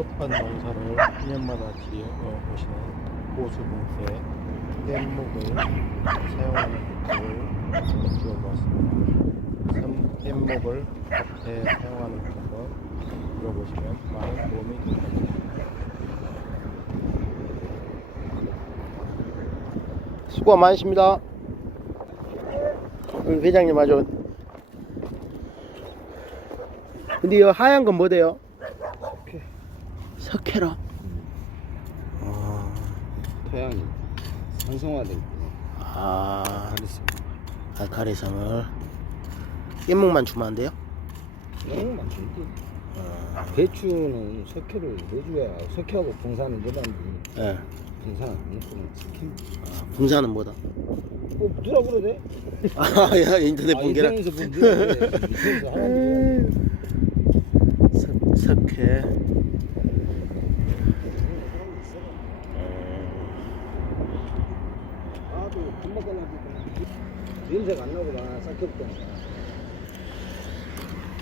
시급한 농사를 1년마다 지어 오시는 고수분께 뗏목을 사용하는 방법을 지어보았습니다. 삼- 뗏목을 밭에 사용하는 방법 들어보시면 많은 도움이 될 겁니다. 수고 많으십니다. 회장님 아주 근데 이 하얀 건 뭐대요? 석회라. 아, 토양이 산성화돼 있고 아, 가리습니다. 알카리성을 깻목만 주면 안 돼요? 너무. 아, 배추는 석회를 내줘야 석회하고 봉사는 여반지 예. 봉사는 안 넣고는. 아, 분사는 뭐다? 뭐 누라 그러대? 아, 야, 인터넷 아, 본게라. 인터넷에서 본 누라 그래. 인터넷에서 하는 석, 석회. 금방 끝나니까 냄새가 안 나구나 삭혔다.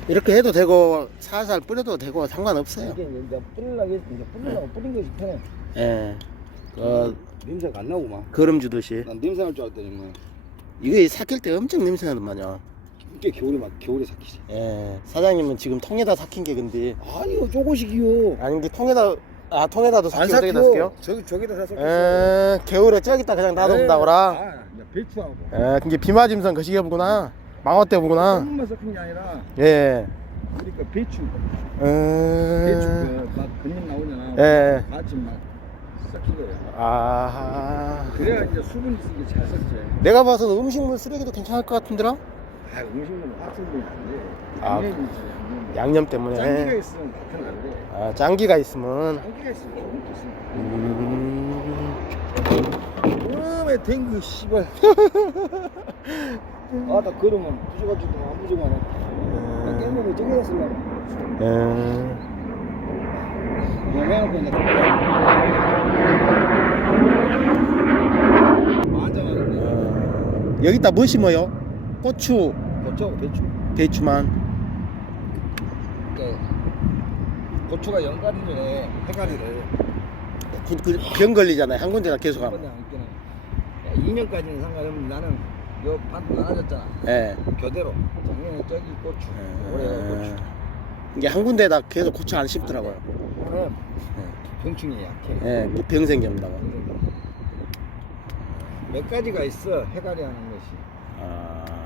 이렇게 해도 되고 살살 뿌려도 되고 상관없어요. 이게 이제 뿌리려고 했- 이제 뿌리려고 뿌린 것이 편해. 예. 그 냄새가 안 나구만. 거름 주듯이. 난 냄새 날 줄 알았더니 뭐 이게 삭힐 때 엄청 냄새 나더만요. 이게 겨울에 막 겨울에 삭히지. 예. 사장님은 지금 통에다 삭힌 게 근데 아니요 조금씩이요. 아니 게 통에다 아 통에다도 삭히고 저기다 삭혀요? 저기 저기다 다 삭혔어. 에 겨울에 저기다 그냥 놔둔다고라. 아, 배추하고. 에 그게 비마짐선 그 시기에 보구나. 망어 때 보구나. 조금만 삭힌 게 아니라 예. 그러니까 배추 배추 음. 그막 근육 나오잖아. 예. 마치 막 삭힌 거야. 아. 그래야 이제 수분이 있으니까 잘 삭지. 내가 봐서는 음식물 쓰레기도 괜찮을 것 같은데라? 아 음식물은 확성분이 안 돼. 아, 양념이지 양념. 짱기가 때문에. 있으면 맛은 안 돼. 아, 짱기가 있으면. 짱기가 있으면 조금 있어. 음. 그놈의 댕그 씨발. 아나 그러면 부셔가지고 안 부셔가네. 나 깨먹고 이제 어, 여기다 뭐 심어요? 고추, 고추하고 배추. 배추만. 그러니까 고추가 연가리 전에 해가리를 그, 그, 병 걸리잖아요. 한 군데나 계속 한 하면. 번에 안 끼네. 2년까지는 상관없는데 나는 요밭 나눠졌잖아. 예. 교대로. 작년에 저기 고추, 올해 고추. 이게 한 군데다 계속 고추 안 심더라고요. 올해는 병충이 약해. 예, 그병 생긴다고. 몇 가지가 있어 해가리 하는 것이. 아.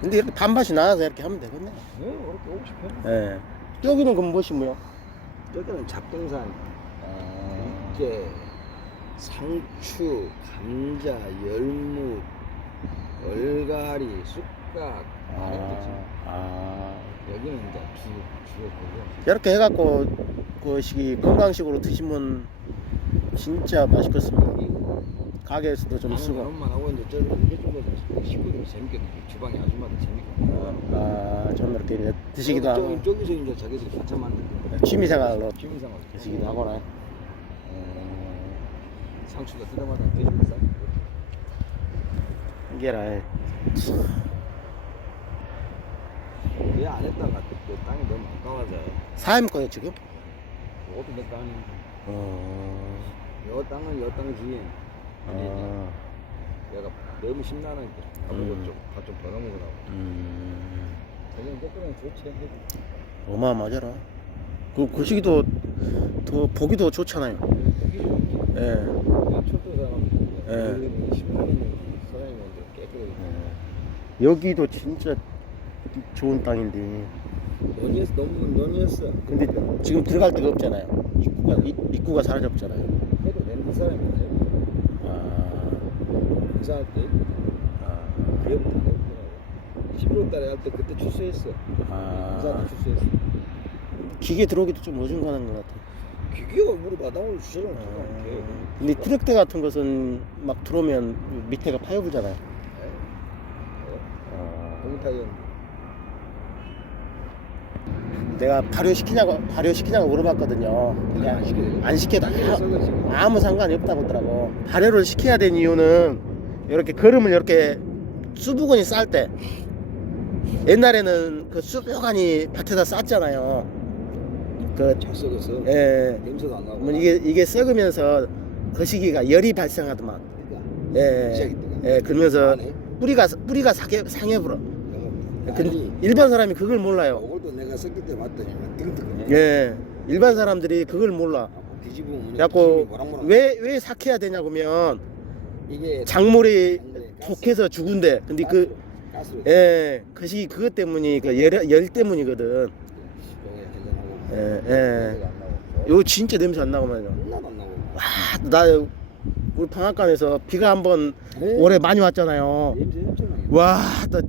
근데 이렇게 반반씩 나눠서 이렇게 하면 되겠네. 왜 이렇게 오고 싶어? 예. 여기는 그럼 뭐 심어요? 저기는 잡동산, 아. 이제 상추, 감자, 열무, 얼갈이, 쑥갓 아. 아. 여기는 이제 주 주요 거고. 이렇게 해갖고 그 시기 건강식으로 드시면 진짜 맛있겠습니다. 가게에서도 좀 쓰고. 그런만 하고 이제 저기 거죠. 식구들이 재밌게 먹고 주방에 아줌마들 재밌게 먹고. 아, 좀 이렇게 이제 드시기도 하고 저기, 저기서 이제 자기들이 같이 만들고. 취미생활로 취미생활 드시기도 하거나. 음. 상추가 뜯어마다 돼지고 싸. 이게라. 왜안 했다가 그 땅이 너무 아까워서. 사임 거예요 지금? 이것도 내 땅이. 어. 여 땅은 여 땅지. 아 니 아. 내가 너무 심란하니까 음. 아버지 좀밭좀 벌어먹으라고. 음. 자기는 거꾸로 좋지. 해줘. 어마어마하잖아. 그, 그 시기도 더 보기도 좋잖아요. 거기 좋지. 예. 야, 철도 사람. 예. 10년이면 사장님한테 깨끗하게. 여기도 진짜 좋은 땅인데. 논이었어. 너무 논이었어. 근데 지금 들어갈 데가 없잖아요. 입구가 이- 입구가 사라졌잖아요. 해도 되는 그 사람이 해도. 아. 이사할 때 아. 그래부터 내더라고 11월 달에 할 때 그때 출소했어. 아. 이사도 출소했어. 기계 들어오기도 좀 어중간한 것 같아. 기계가 우리 마당으로 주차장 아. 들어가면 근데 트랙대 같은 것은 막 들어오면 밑에가 파여부잖아요. 아. 공타이었 내가 발효시키냐고 발효시키냐고 물어봤거든요. 근데 안 시켜요. 안 시켜도. 아무 상관이 없다고 하더라고. 발효를 시켜야 되는 이유는 이렇게 거름을 이렇게 수부근이 쌀 때 옛날에는 그 수부간이 밭에다 쌌잖아요. 그잘 썩어서 예. 냄새도 안 나고. 뭐 이게 이게 썩으면서 거시기가 열이 발생하더만. 그러니까 예. 시작이 뜨거워. 예, 그러면서 안에 뿌리가 뿌리가 상해 상해버려. 영업. 근데 아니, 일반 사람이 그걸 몰라요. 이것도 내가 섞을 때 봤더니 뜨끈뜨끈해. 예. 일반 사람들이 그걸 몰라. 뒤집으면 그냥 그래갖고 뒤집으면 모락모락. 왜 왜 삭해야 되냐고면 이게 작물이 독해서 죽은데 근데 그 가스로 예, 그것이 그것 때문이 그 열, 열 때문이거든. 용해. 예, 예. 안 나고. 요 진짜 냄새 안 나고 말이야. 하나도 안 나고. 와, 나 우리 방앗간에서 비가 한번 네. 올해 많이 왔잖아요. 냄새 엄청 나게. 와, 나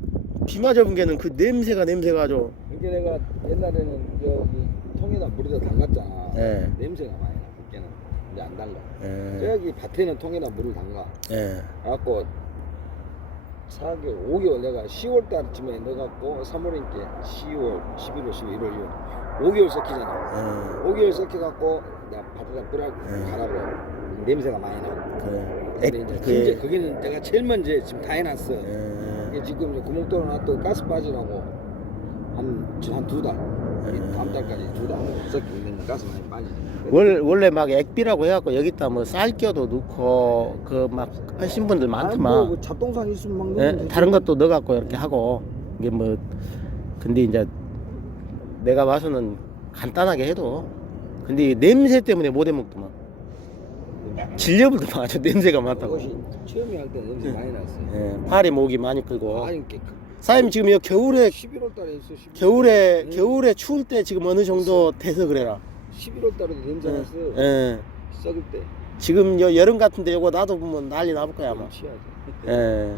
비 맞아 본 게는 그 냄새가 냄새가 아주. 그러니까 내가 옛날에는 여기 통에다 물에다 담갔잖아. 예. 냄새가 많이 나. 이제 안 담가. 예, 저기 밭에는 통에다 물을 담가. 예, 갖고 4개월, 5개월 내가 10월 달쯤에 넣어갖고 3월이니까 10월, 11월, 12월, 1월, 2월 5개월 섞이잖아. 예, 5개월 섞여갖고 내가 밭에다 뿌려 음. 가라고 냄새가 많이 나고. 그래. 근데 이제 그, 진짜 거기는 내가 제일 먼저 지금 다 해놨어. 예, 이게 지금 구멍 뚫어놨더 가스 빠지라고 한 한 두 달. 달까지 두달 섞이면 가스 많이 빠지지. 월, 원래 막 액비라고 해갖고 여기다 뭐 쌀겨도 넣고 그 막 하신 분들 많더만. 뭐 잡동산 있으면 막 예, 넣으면 되지. 다른 것도 넣어갖고 이렇게 하고 이게 뭐 근데 이제 내가 봐서는 간단하게 해도 근데 이 냄새 때문에 못 해먹더만 질려불더만 아주 냄새가 많다고 그것이 처음에 할때 냄새 많이 났어. 예, 팔이 목이 많이 끓고 아니 이렇게 사장님 지금 이 겨울에 11월 달에 있어. 11월. 겨울에 음. 겨울에 추울 때 지금 어느 정도 돼서 그래라 11월 달에도 냄새 예, 났어. 예. 썩을 때. 지금 요 여름 같은데 요거 놔둬 보면 난리 나볼 거야 아마 취하지. 예.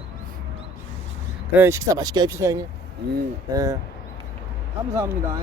그래 식사 맛있게 합시다 형님 음. 예. 감사합니다.